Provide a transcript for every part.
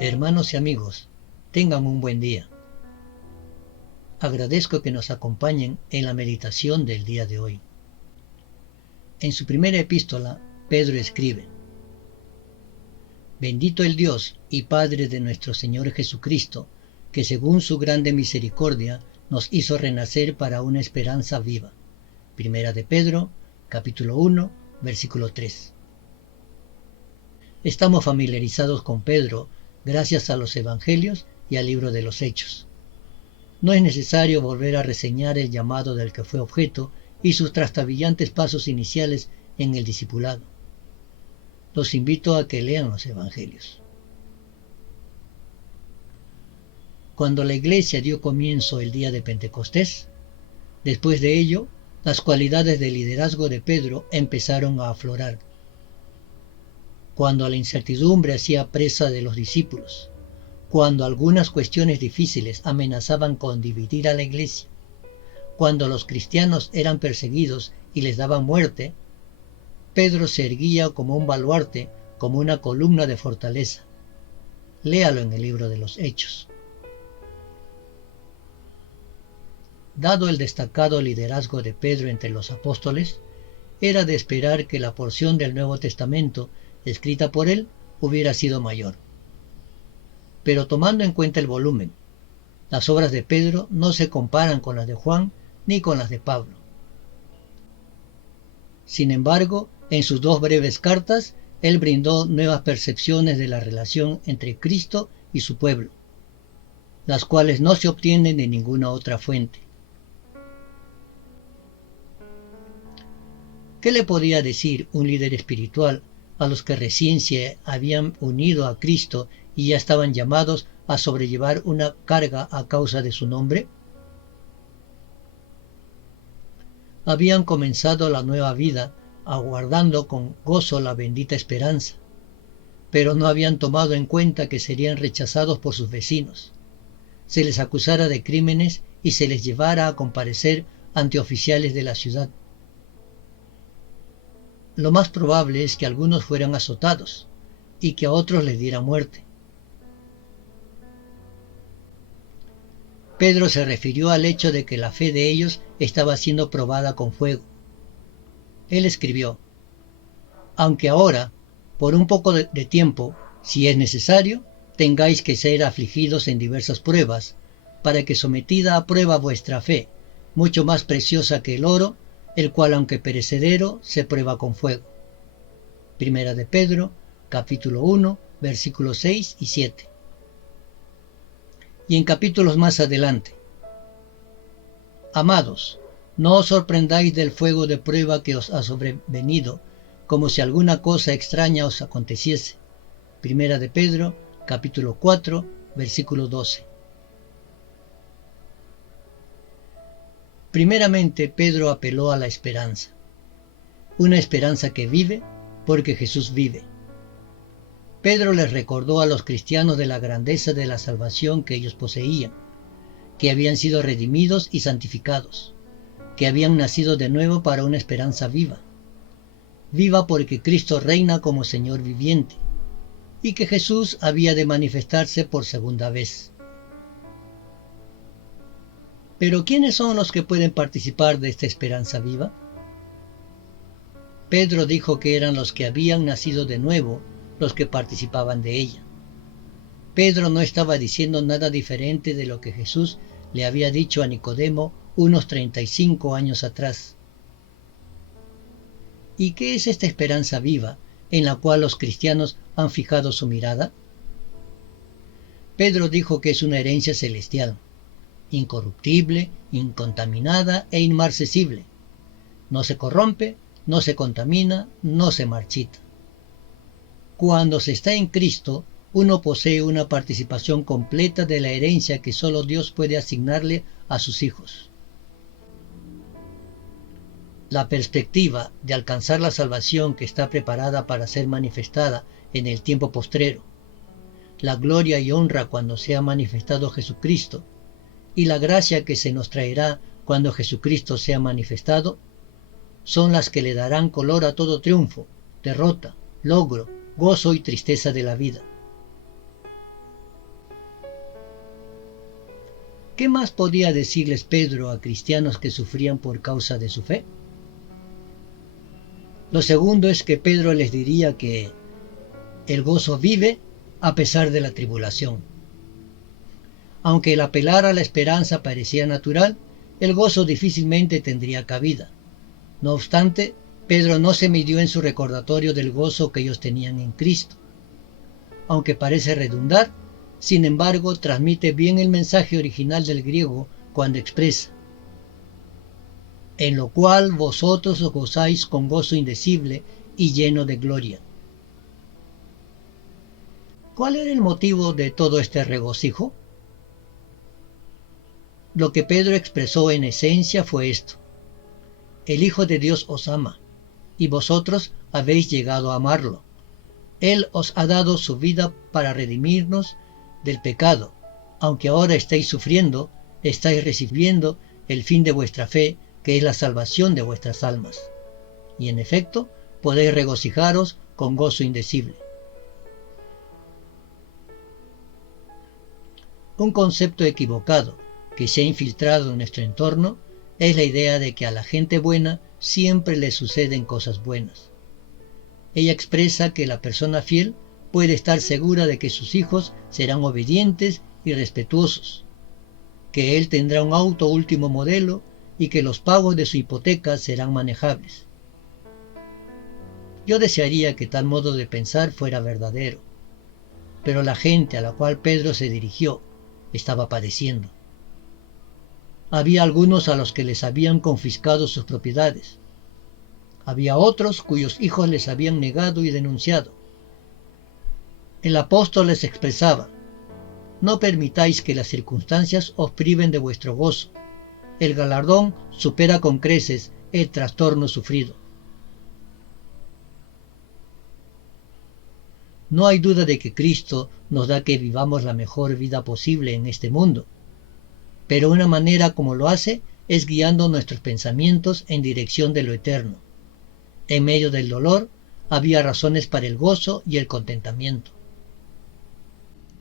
Hermanos y amigos, tengan un buen día. Agradezco que nos acompañen en la meditación del día de hoy. En su primera epístola, Pedro escribe: Bendito el Dios y Padre de nuestro Señor Jesucristo, que según su grande misericordia nos hizo renacer para una esperanza viva. Primera de Pedro, capítulo 1, versículo 3. Estamos familiarizados con Pedro gracias a los Evangelios y al libro de los Hechos. No es necesario volver a reseñar el llamado del que fue objeto y sus trastabillantes pasos iniciales en el discipulado. Los invito a que lean los Evangelios. Cuando la Iglesia dio comienzo el día de Pentecostés, después de ello, las cualidades de liderazgo de Pedro empezaron a aflorar. Cuando la incertidumbre hacía presa de los discípulos, cuando algunas cuestiones difíciles amenazaban con dividir a la Iglesia, cuando los cristianos eran perseguidos y les daban muerte, Pedro se erguía como un baluarte, como una columna de fortaleza. Léalo en el libro de los Hechos. Dado el destacado liderazgo de Pedro entre los apóstoles, era de esperar que la porción del Nuevo Testamento escrita por él hubiera sido mayor. Pero tomando en cuenta el volumen, las obras de Pedro no se comparan con las de Juan ni con las de Pablo. Sin embargo, en sus dos breves cartas, él brindó nuevas percepciones de la relación entre Cristo y su pueblo, las cuales no se obtienen de ninguna otra fuente. ¿Qué le podía decir un líder espiritual a los que recién se habían unido a Cristo y ya estaban llamados a sobrellevar una carga a causa de su nombre? Habían comenzado la nueva vida, aguardando con gozo la bendita esperanza, pero no habían tomado en cuenta que serían rechazados por sus vecinos, se les acusara de crímenes y se les llevara a comparecer ante oficiales de la ciudad. Lo más probable es que algunos fueran azotados y que a otros les diera muerte. Pedro se refirió al hecho de que la fe de ellos estaba siendo probada con fuego. Él escribió: Aunque ahora, por un poco de tiempo, si es necesario, tengáis que ser afligidos en diversas pruebas, para que sometida a prueba vuestra fe, mucho más preciosa que el oro, el cual aunque perecedero, se prueba con fuego. Primera de Pedro, capítulo 1, versículos 6 y 7. Y en capítulos más adelante: Amados, no os sorprendáis del fuego de prueba que os ha sobrevenido, como si alguna cosa extraña os aconteciese. Primera de Pedro, capítulo 4, versículo 12. Primeramente, Pedro apeló a la esperanza, una esperanza que vive porque Jesús vive. Pedro les recordó a los cristianos de la grandeza de la salvación que ellos poseían, que habían sido redimidos y santificados, que habían nacido de nuevo para una esperanza viva, viva porque Cristo reina como Señor viviente, y que Jesús había de manifestarse por segunda vez. Pero ¿quiénes son los que pueden participar de esta esperanza viva? Pedro dijo que eran los que habían nacido de nuevo los que participaban de ella. Pedro no estaba diciendo nada diferente de lo que Jesús le había dicho a Nicodemo unos 35 años atrás. ¿Y qué es esta esperanza viva en la cual los cristianos han fijado su mirada? Pedro dijo que es una herencia celestial, incorruptible, incontaminada e inmarcesible. No se corrompe, no se contamina, no se marchita. Cuando se está en Cristo, uno posee una participación completa de la herencia que solo Dios puede asignarle a sus hijos. La perspectiva de alcanzar la salvación que está preparada para ser manifestada en el tiempo postrero, la gloria y honra cuando sea manifestado Jesucristo, y la gracia que se nos traerá cuando Jesucristo sea manifestado, son las que le darán color a todo triunfo, derrota, logro, gozo y tristeza de la vida. ¿Qué más podía decirles Pedro a cristianos que sufrían por causa de su fe? Lo segundo es que Pedro les diría que el gozo vive a pesar de la tribulación. Aunque el apelar a la esperanza parecía natural, el gozo difícilmente tendría cabida. No obstante, Pedro no se midió en su recordatorio del gozo que ellos tenían en Cristo. Aunque parece redundar, sin embargo, transmite bien el mensaje original del griego cuando expresa: en lo cual vosotros os gozáis con gozo indecible y lleno de gloria. ¿Cuál era el motivo de todo este regocijo? Lo que Pedro expresó en esencia fue esto: el Hijo de Dios os ama, y vosotros habéis llegado a amarlo. Él os ha dado su vida para redimirnos del pecado. Aunque ahora estáis sufriendo, estáis recibiendo el fin de vuestra fe, que es la salvación de vuestras almas. Y en efecto, podéis regocijaros con gozo indecible. Un concepto equivocado que se ha infiltrado en nuestro entorno es la idea de que a la gente buena siempre le suceden cosas buenas. Ella expresa que la persona fiel puede estar segura de que sus hijos serán obedientes y respetuosos, que él tendrá un auto último modelo y que los pagos de su hipoteca serán manejables. Yo desearía que tal modo de pensar fuera verdadero, pero la gente a la cual Pedro se dirigió estaba padeciendo. Había algunos a los que les habían confiscado sus propiedades. Había otros cuyos hijos les habían negado y denunciado. El apóstol les expresaba: no permitáis que las circunstancias os priven de vuestro gozo. El galardón supera con creces el trastorno sufrido. No hay duda de que Cristo nos da que vivamos la mejor vida posible en este mundo, pero una manera como lo hace es guiando nuestros pensamientos en dirección de lo eterno. En medio del dolor había razones para el gozo y el contentamiento.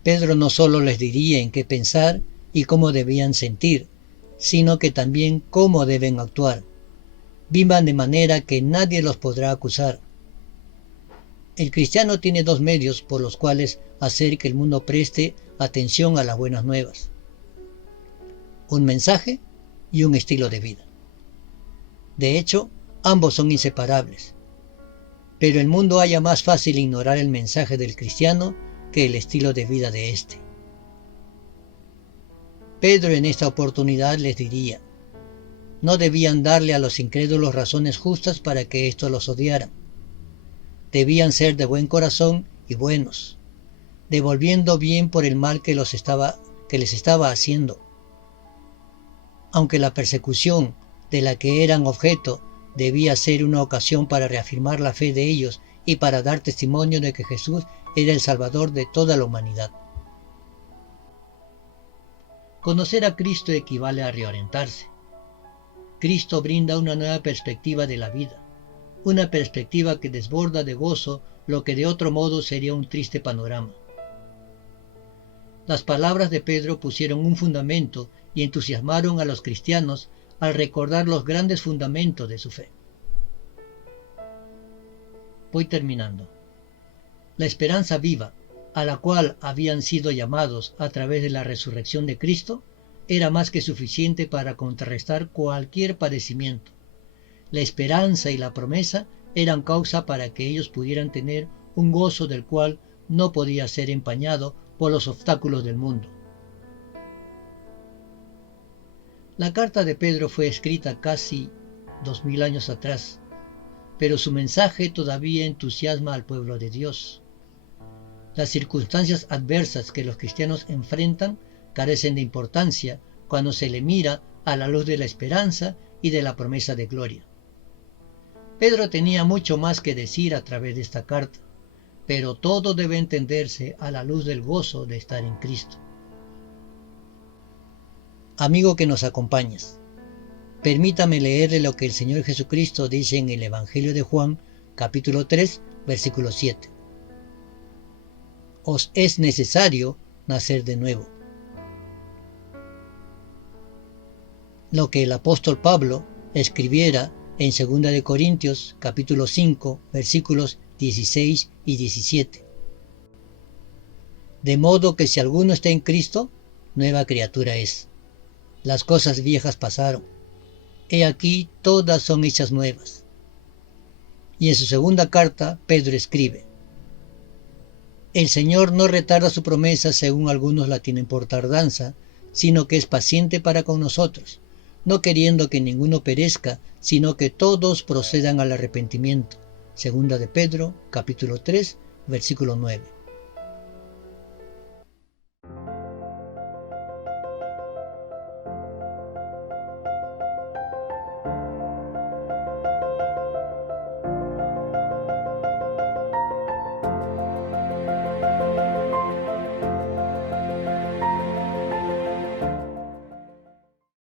Pedro no solo les diría en qué pensar y cómo debían sentir, sino que también cómo deben actuar. Vivan de manera que nadie los podrá acusar. El cristiano tiene dos medios por los cuales hacer que el mundo preste atención a las buenas nuevas: un mensaje y un estilo de vida. De hecho, ambos son inseparables, pero el mundo halla más fácil ignorar el mensaje del cristiano que el estilo de vida de éste. Pedro en esta oportunidad les diría: no debían darle a los incrédulos razones justas para que éstos los odiaran. Debían ser de buen corazón y buenos, devolviendo bien por el mal que les estaba haciendo. Aunque la persecución de la que eran objeto debía ser una ocasión para reafirmar la fe de ellos y para dar testimonio de que Jesús era el Salvador de toda la humanidad. Conocer a Cristo equivale a reorientarse. Cristo brinda una nueva perspectiva de la vida, una perspectiva que desborda de gozo lo que de otro modo sería un triste panorama. Las palabras de Pedro pusieron un fundamento y entusiasmaron a los cristianos al recordar los grandes fundamentos de su fe. Voy terminando. La esperanza viva, a la cual habían sido llamados a través de la resurrección de Cristo, era más que suficiente para contrarrestar cualquier padecimiento. La esperanza y la promesa eran causa para que ellos pudieran tener un gozo del cual no podía ser empañado por los obstáculos del mundo. La carta de Pedro fue escrita casi 2000 años atrás, pero su mensaje todavía entusiasma al pueblo de Dios. Las circunstancias adversas que los cristianos enfrentan carecen de importancia cuando se le mira a la luz de la esperanza y de la promesa de gloria. Pedro tenía mucho más que decir a través de esta carta, pero todo debe entenderse a la luz del gozo de estar en Cristo. Amigo que nos acompañas, permítame leerle lo que el Señor Jesucristo dice en el Evangelio de Juan, capítulo 3, versículo 7. Os es necesario nacer de nuevo. lo que el apóstol Pablo escribiera en 2 de Corintios capítulo 5 versículos 16 y 17. De modo que si alguno está en Cristo, nueva criatura es. Las cosas viejas pasaron. He aquí todas son hechas nuevas. Y en su segunda carta, Pedro escribe: El Señor no retarda su promesa según algunos la tienen por tardanza, sino que es paciente para con nosotros, no queriendo que ninguno perezca, sino que todos procedan al arrepentimiento. Segunda de Pedro, capítulo 3, versículo 9.